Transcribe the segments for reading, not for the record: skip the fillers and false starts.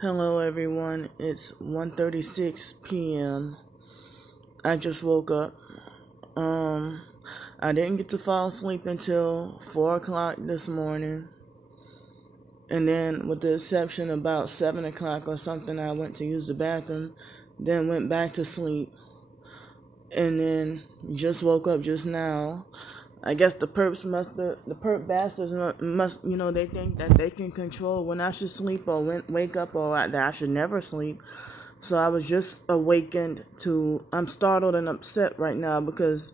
Hello everyone, it's 1:36 p.m. I just woke up. I didn't get to fall asleep until 4 o'clock this morning. And then with the exception about 7 o'clock or something, I went to use the bathroom, then went back to sleep. And then just woke up just now. I guess the perp bastards must, they think that they can control when I should sleep or wake up or that I should never sleep. So I was just awakened I'm startled and upset right now because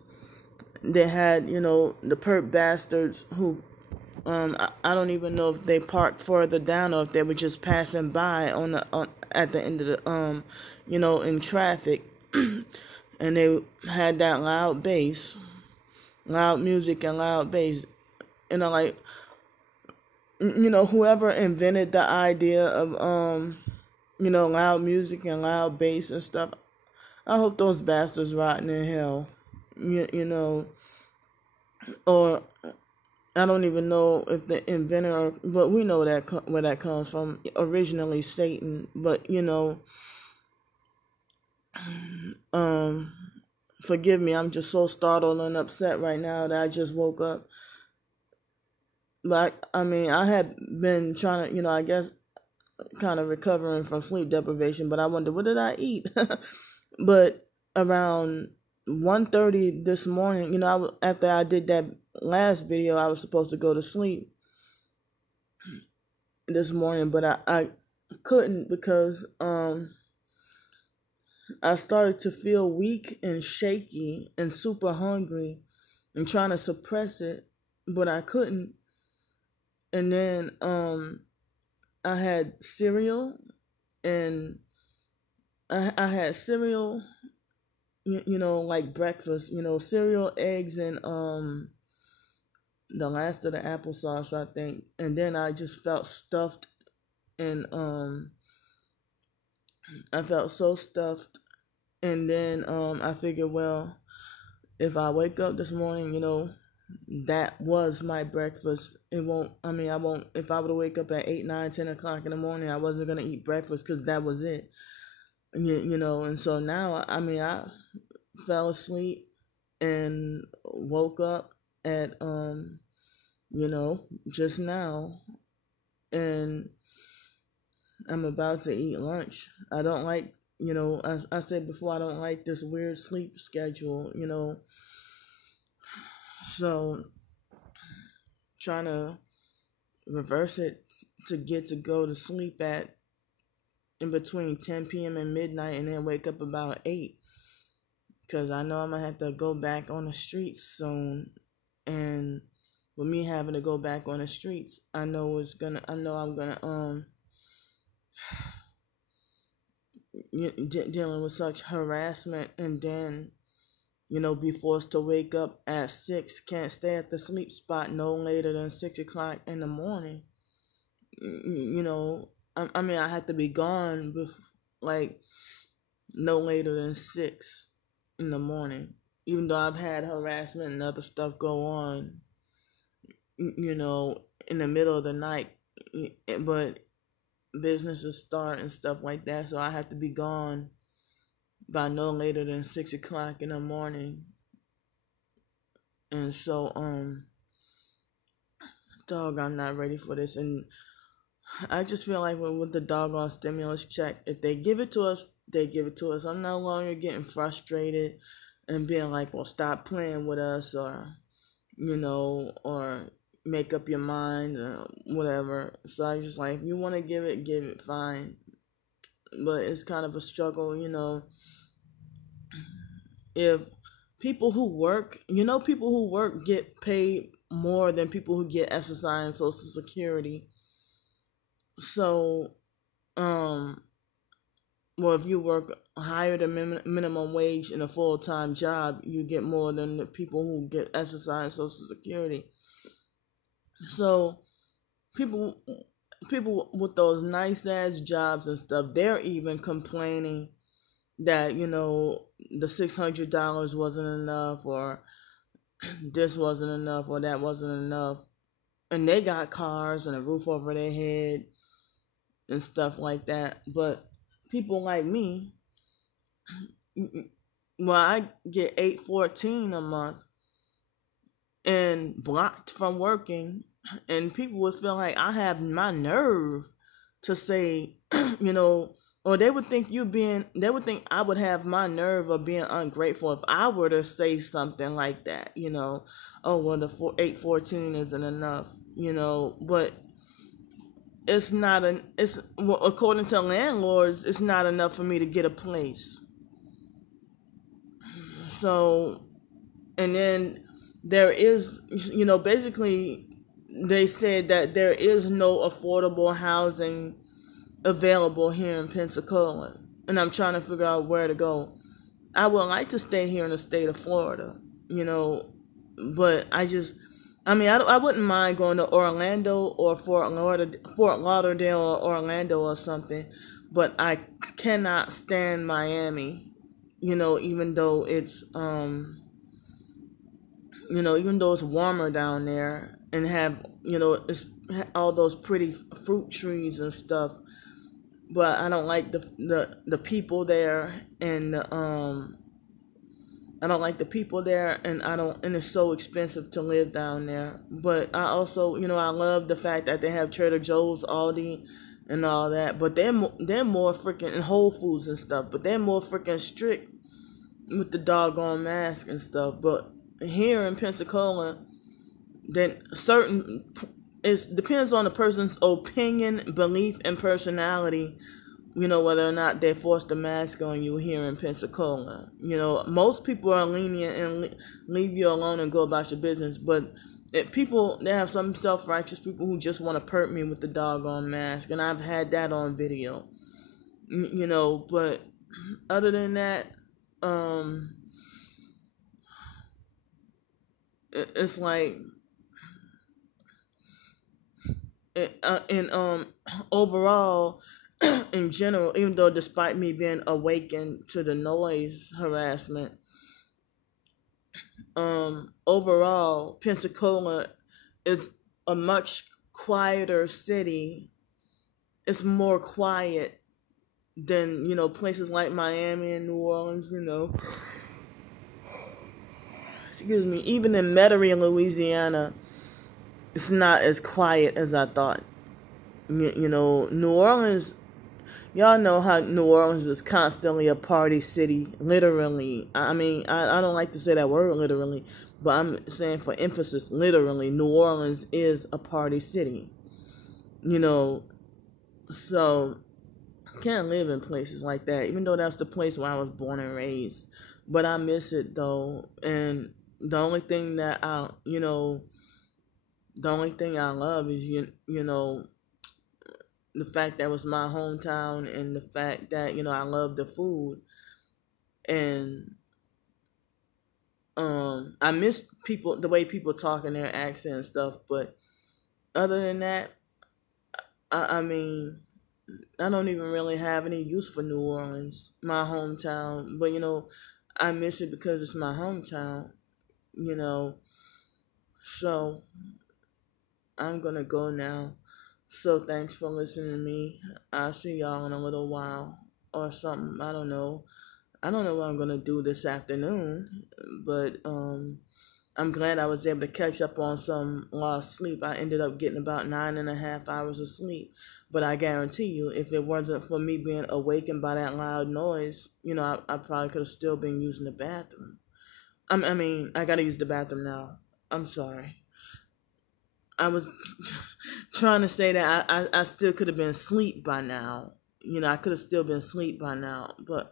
they had, the perp bastards who, I don't even know if they parked further down or if they were just passing by at the end of the, in traffic. And they had that loud music and loud bass. Whoever invented the idea of, loud music and loud bass and stuff, I hope those bastards rotting in hell. Or I don't even know if the inventor, but we know that where that comes from. Originally Satan, but forgive me, I'm just so startled and upset right now that I just woke up. But, I had been trying to, I guess, kind of recovering from sleep deprivation, but I wonder, what did I eat? But around 1:30 this morning, after I did that last video, I was supposed to go to sleep this morning, but I couldn't because, I started to feel weak and shaky and super hungry and trying to suppress it, but I couldn't. And then I had cereal and I had cereal, like breakfast, cereal, eggs, and the last of the applesauce, I think. And then I just felt stuffed and I felt so stuffed, and then I figured, well, if I wake up this morning, that was my breakfast. I won't, if I were to wake up at 8, 9, 10 o'clock in the morning, I wasn't going to eat breakfast because that was it, and so now, I fell asleep and woke up at, just now, and I'm about to eat lunch. I don't like, as I said before, I don't like this weird sleep schedule, So, trying to reverse it to get to go to sleep at in between 10 p.m. and midnight and then wake up about 8. Because I know I'm going to have to go back on the streets soon. And with me having to go back on the streets, I'm going to, dealing with such harassment, and then be forced to wake up at 6, can't stay at the sleep spot no later than 6 o'clock in the morning. I had to be gone no later than 6 in the morning, even though I've had harassment and other stuff go on, in the middle of the night, but businesses start and stuff like that, so I have to be gone by no later than 6 o'clock in the morning. And so, I'm not ready for this. And I just feel like with the doggone stimulus check, if they give it to us, they give it to us. I'm no longer getting frustrated and being like, well, stop playing with us, or, or make up your mind, or whatever. So I just like, if you want to give it, fine. But it's kind of a struggle, if people who work, get paid more than people who get SSI and Social Security. So, well, if you work higher than minimum wage in a full-time job, you get more than the people who get SSI and Social Security. So, people with those nice-ass jobs and stuff, they're even complaining that, the $600 wasn't enough, or this wasn't enough, or that wasn't enough. And they got cars and a roof over their head and stuff like that. But people like me, well, I get 814 a month and blocked from working, and people would feel like I have my nerve to say, or they would think they would think I would have my nerve of being ungrateful if I were to say something like that, oh, well, the 814 isn't enough, but it's not well, according to landlords, it's not enough for me to get a place. So, and then there is, basically they said that there is no affordable housing available here in Pensacola, and I'm trying to figure out where to go. I would like to stay here in the state of Florida, but I wouldn't mind going to Orlando or Fort Lauderdale or Orlando or something, but I cannot stand Miami, even though it's even though it's warmer down there and have, it's all those pretty fruit trees and stuff, but I don't like the people there, and I don't like the people there, and it's so expensive to live down there. But I also, I love the fact that they have Trader Joe's, Aldi, and all that. But they're more freaking, and Whole Foods and stuff. But they're more freaking strict with the doggone mask and stuff. But here in Pensacola, then it depends on the person's opinion, belief, and personality, whether or not they force the mask on you here in Pensacola. Most people are lenient and leave you alone and go about your business. But they have some self-righteous people who just want to perk me with the doggone mask. And I've had that on video. But other than that, it's like, overall, in general, even though despite me being awakened to the noise harassment, overall, Pensacola is a much quieter city. It's more quiet than, places like Miami and New Orleans, Excuse me. Even in Metairie, Louisiana, it's not as quiet as I thought. New Orleans, y'all know how New Orleans is constantly a party city, literally. I don't like to say that word literally, but I'm saying for emphasis, literally, New Orleans is a party city. So can't live in places like that, even though that's the place where I was born and raised. But I miss it though, and the only thing that the only thing I love is the fact that it was my hometown, and the fact that I love the food, and I miss the way people talk in their accent and stuff. But other than that, I don't even really have any use for New Orleans, my hometown. But I miss it because it's my hometown. So I'm gonna go now. So thanks for listening to me. I'll see y'all in a little while or something. I don't know what I'm gonna do this afternoon, but I'm glad I was able to catch up on some lost sleep. I ended up getting about 9.5 hours of sleep, but I guarantee you, if it wasn't for me being awakened by that loud noise, I probably could have still been using the bathroom. I gotta use the bathroom now. I'm sorry. I was trying to say that I still could have been asleep by now. I could have still been asleep by now. But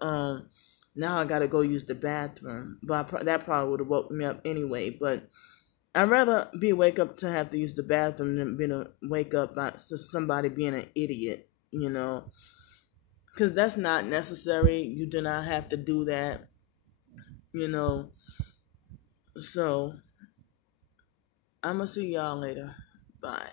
now I gotta go use the bathroom. But that probably would have woke me up anyway. But I'd rather wake up to have to use the bathroom than wake up by somebody being an idiot. Because that's not necessary. You do not have to do that. So I'm gonna see y'all later. Bye.